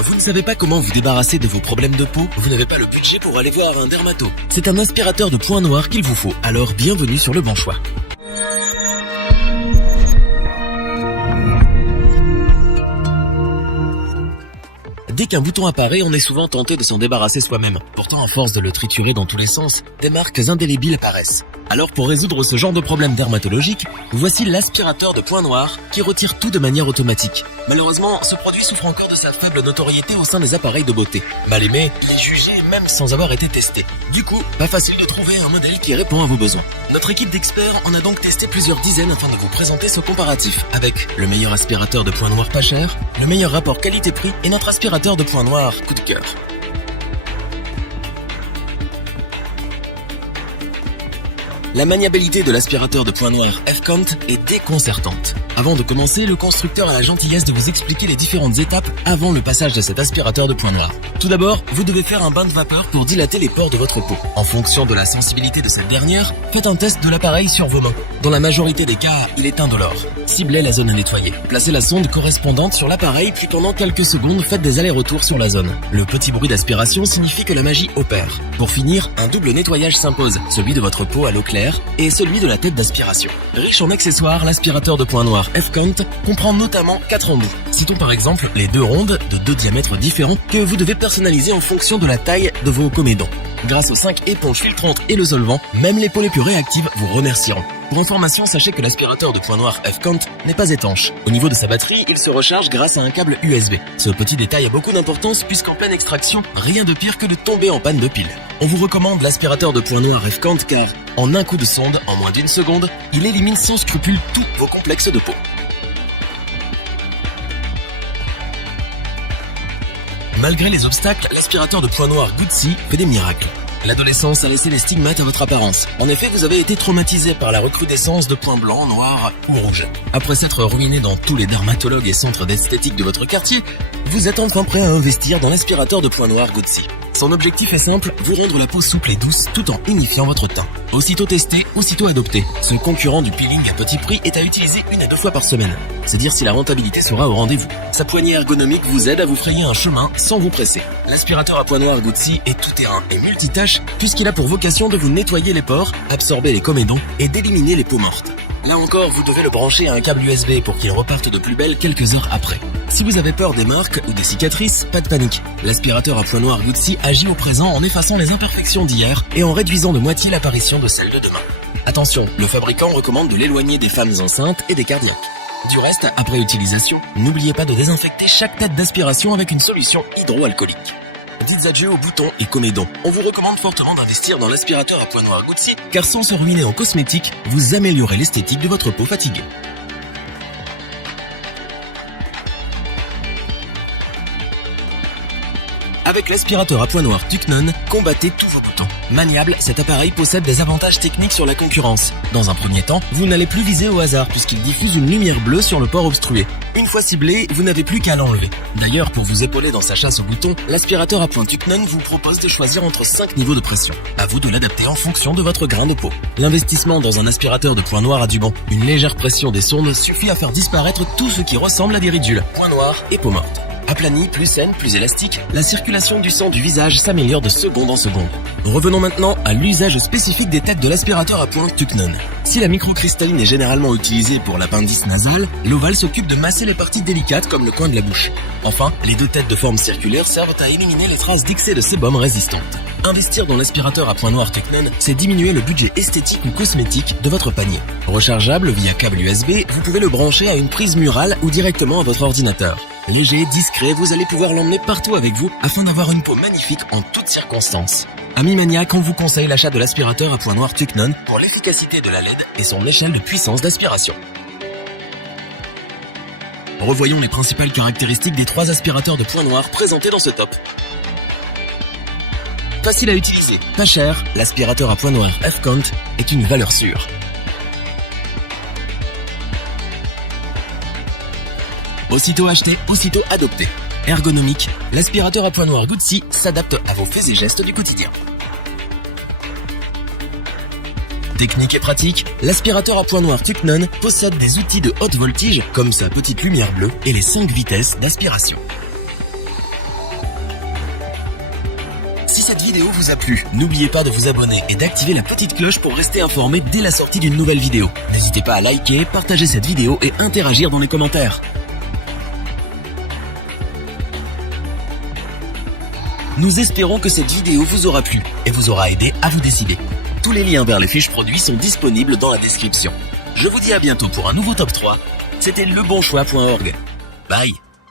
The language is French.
Vous ne savez pas comment vous débarrasser de vos problèmes de peau? Vous n'avez pas le budget pour aller voir un dermato? C'est un aspirateur de points noirs qu'il vous faut, alors bienvenue sur le bon choix. Dès qu'un bouton apparaît, on est souvent tenté de s'en débarrasser soi-même. Pourtant, à force de le triturer dans tous les sens, des marques indélébiles apparaissent. Alors pour résoudre ce genre de problème dermatologique, voici l'aspirateur de points noirs qui retire tout de manière automatique. Malheureusement, ce produit souffre encore de sa faible notoriété au sein des appareils de beauté. Mal aimé, il est jugé même sans avoir été testé. Du coup, pas facile de trouver un modèle qui répond à vos besoins. Notre équipe d'experts en a donc testé plusieurs dizaines afin de vous présenter ce comparatif avec le meilleur aspirateur de points noirs pas cher, le meilleur rapport qualité-prix et notre aspirateur de points noirs coup de cœur. La maniabilité de l'aspirateur de points noirs F-Count est déconcertante. Avant de commencer, le constructeur a la gentillesse de vous expliquer les différentes étapes avant le passage de cet aspirateur de points noirs. Tout d'abord, vous devez faire un bain de vapeur pour dilater les pores de votre peau. En fonction de la sensibilité de cette dernière, faites un test de l'appareil sur vos mains. Dans la majorité des cas, il est indolore. Ciblez la zone à nettoyer. Placez la sonde correspondante sur l'appareil puis pendant quelques secondes, faites des allers-retours sur la zone. Le petit bruit d'aspiration signifie que la magie opère. Pour finir, un double nettoyage s'impose, celui de votre peau à l'eau claire et celui de la tête d'aspiration. Riche en accessoires, l'aspirateur de points noirs F-Count comprend notamment 4 embouts. Citons par exemple les 2 rondes de 2 diamètres différents que vous devez personnaliser en fonction de la taille de vos comédons. Grâce aux 5 éponges filtrantes et le solvant, même les peaux les plus réactives vous remercieront. Pour information, sachez que l'aspirateur de points noirs F-Count n'est pas étanche. Au niveau de sa batterie, il se recharge grâce à un câble USB. Ce petit détail a beaucoup d'importance puisqu'en pleine extraction, rien de pire que de tomber en panne de pile. On vous recommande l'aspirateur de points noirs F-Count car, en un coup de sonde, en moins d'1 seconde, il élimine sans scrupule tous vos complexes de peau. Malgré les obstacles, l'aspirateur de points noirs Goodsy fait des miracles. L'adolescence a laissé des stigmates à votre apparence. En effet, vous avez été traumatisé par la recrudescence de points blancs, noirs ou rouges. Après s'être ruiné dans tous les dermatologues et centres d'esthétique de votre quartier, vous êtes enfin prêt à investir dans l'aspirateur de points noirs Goodsy. Son objectif est simple, vous rendre la peau souple et douce tout en unifiant votre teint. Aussitôt testé, aussitôt adopté. Ce concurrent du peeling à petit prix est à utiliser 1 à 2 fois par semaine. C'est dire si la rentabilité sera au rendez-vous. Sa poignée ergonomique vous aide à vous frayer un chemin sans vous presser. L'aspirateur à points noirs Goodsy est tout-terrain et multitâche puisqu'il a pour vocation de vous nettoyer les pores, absorber les comédons et d'éliminer les peaux mortes. Là encore, vous devez le brancher à un câble USB pour qu'il reparte de plus belle quelques heures après. Si vous avez peur des marques ou des cicatrices, pas de panique. L'aspirateur à points noirs Goodsy agit au présent en effaçant les imperfections d'hier et en réduisant de moitié l'apparition de celles de demain. Attention, le fabricant recommande de l'éloigner des femmes enceintes et des cardiaques. Du reste, après utilisation, n'oubliez pas de désinfecter chaque tête d'aspiration avec une solution hydroalcoolique. Dites adieu aux boutons et comédons. On vous recommande fortement d'investir dans l'aspirateur à points noirs Goodsy car sans se ruiner en cosmétique, vous améliorez l'esthétique de votre peau fatiguée. Avec l'aspirateur à points noirs Tucnon, combattez tous vos boutons. Maniable, cet appareil possède des avantages techniques sur la concurrence. Dans un premier temps, vous n'allez plus viser au hasard puisqu'il diffuse une lumière bleue sur le port obstrué. Une fois ciblé, vous n'avez plus qu'à l'enlever. D'ailleurs, pour vous épauler dans sa chasse aux boutons, l'aspirateur à points Tucnon vous propose de choisir entre 5 niveaux de pression. À vous de l'adapter en fonction de votre grain de peau. L'investissement dans un aspirateur de points noirs a du bon. Une légère pression des sondes suffit à faire disparaître tout ce qui ressemble à des ridules, points noirs et peau morte. Aplanie, plus saine, plus élastique, la circulation du sang du visage s'améliore de seconde en seconde. Revenons maintenant à l'usage spécifique des têtes de l'aspirateur à points Tucnon. Si la microcristalline est généralement utilisée pour l'appendice nasal, l'ovale s'occupe de masser les parties délicates comme le coin de la bouche. Enfin, les 2 têtes de forme circulaire servent à éliminer les traces d'excès de sébum résistantes. Investir dans l'aspirateur à points noirs Tucnon, c'est diminuer le budget esthétique ou cosmétique de votre panier. Rechargeable via câble USB, vous pouvez le brancher à une prise murale ou directement à votre ordinateur. Léger, discret, vous allez pouvoir l'emmener partout avec vous afin d'avoir une peau magnifique en toutes circonstances. Amis maniaques, on vous conseille l'achat de l'aspirateur à points noirs Tucnon pour l'efficacité de la LED et son échelle de puissance d'aspiration. Revoyons les principales caractéristiques des 3 aspirateurs de points noirs présentés dans ce top. Facile à utiliser, pas cher, l'aspirateur à points noirs F-Count est une valeur sûre. Aussitôt acheté, aussitôt adopté. Ergonomique, l'aspirateur à points noirs Goodsy s'adapte à vos faits et gestes du quotidien. Technique et pratique, l'aspirateur à points noirs Tucnon possède des outils de haute voltige comme sa petite lumière bleue et les 5 vitesses d'aspiration. cette vidéo vous a plu, n'oubliez pas de vous abonner et d'activer la petite cloche pour rester informé dès la sortie d'une nouvelle vidéo. N'hésitez pas à liker, partager cette vidéo et interagir dans les commentaires. Nous espérons que cette vidéo vous aura plu et vous aura aidé à vous décider. Tous les liens vers les fiches produits sont disponibles dans la description. Je vous dis à bientôt pour un nouveau top 3. C'était lebonchoix.org. Bye.